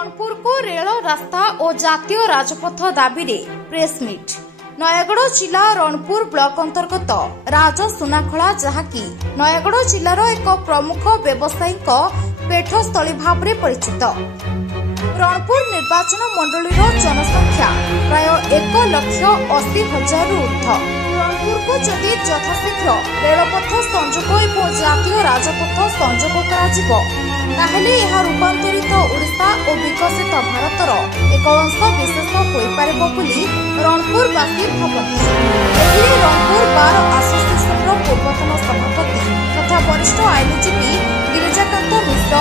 रणपुर को रेल रास्ता और जातीय राजपथ दाबी रे प्रेसमिट। नयगड़ जिला रणपुर ब्लॉक अंतर्गत राज सुनाखला जहाँकि नयगड़ जिलार एक प्रमुख व्यावसायिक पेठस्थली भाव में परिचित। रणपुर निर्वाचन मंडलीर जनसंख्या प्राय 1,80,000 ऊर्ध्व। रणपुर को जदि यथाशीघ्र रेलपथ संजोग और जातीय राजपथ संजोग ताहेले यह रूपांतरित ओडिशा और विकसित भारतर एक अंश विशेष हो पारिबो बोली रणपुरवासी भावती। एथिरे रणपुर बार एसोसिएशन पूर्वतन सभापति तथा वरिष्ठ आईनजीवी गिरिजाकांत मिश्र,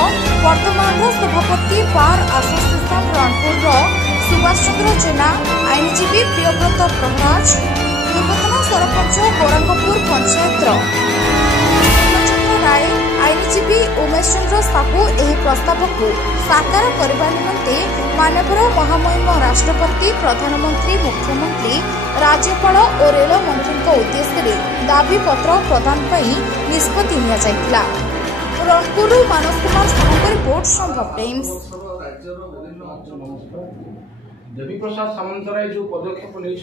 वर्तमान सभापति बार एसोसिएशन रणपुर सुभाष चंद्र जेना, आईनजीवी प्रियव्रत प्रहराज, पूर्वतन सरपंच गौरांगपुर पंचायत राय, आईनजीवी उमेश चंद्र साहू एही प्रस्ताव को साकार करने निमंते माननीय महामहिम राष्ट्रपति, प्रधानमंत्री, मुख्यमंत्री, राज्यपाल और रेल मंत्री उद्देश्य दाबी पत्र प्रदान निष्पत्ति निया जायतिला। रणपुर मानस कुमार साहू रिपोर्ट संभव टाइम्स। देवी प्रसाद सामंतराय जो पदक्षेप नहीं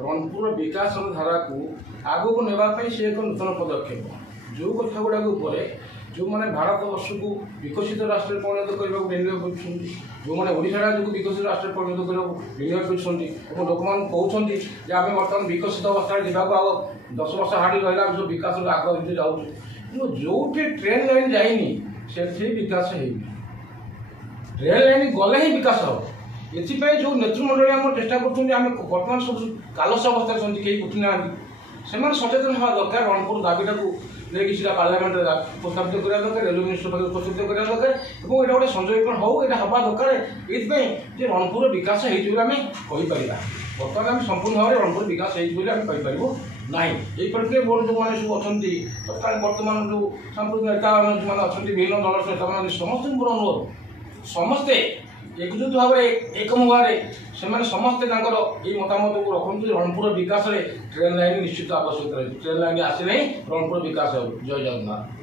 रणपुर विकास धारा को आगू को नेवाई से एक नूतन पदक्षेप जो कथा गुड़ा जो मैंने भारत वर्ष को विकसित राष्ट्र परिणत करने निर्णय कर जो मैंने ओडिशा राज्य को विकसित राष्ट्र परिणत करने निर्णय कर लोक मैंने कहते हैं आम बर्तमान विकसित अवस्था जावाक आ 10 वर्ष हाड़ी रहा जो विकास आगे जाऊँ जो ट्रेन लाइन जाइनी से विकास है ट्रेन लाइन गले ही विकास हम एपाई जो नेतृमंडल आम चेष्टा कर बर्तमान सब कालस अवस्था कहीं उठिना से सचेतन हवा दरकार रणपुर दाबीटा को लेकिन पार्लियामेंट प्रस्तावित करवा दरकार रेलवे मिनिस्टर पाखे उपस्थित करवा दरकार और ये गोटे संजयकरण हो हवा दरकार ये रणपुर विकास होमें कहीपर बर्तमान आम संपूर्ण भाव में रणपुर विकास होपारू ना ये प्रक्रिया बोर्ड जो मैंने सब अच्छा तत्काल बर्तमान जो सांप्रदायिक नेता मैंने अच्छा विभिन्न दल नेता मैंने समस्त अनुरोध समस्ते एकजुट भाव एकम भावे से समस्ते ये मतामत को रखते रणपुर विकास ट्रेन लाइन निश्चित आवश्यकता रही ट्रेन लाइन आसिले रणपुर विकास हो। जय जगन्नाथ।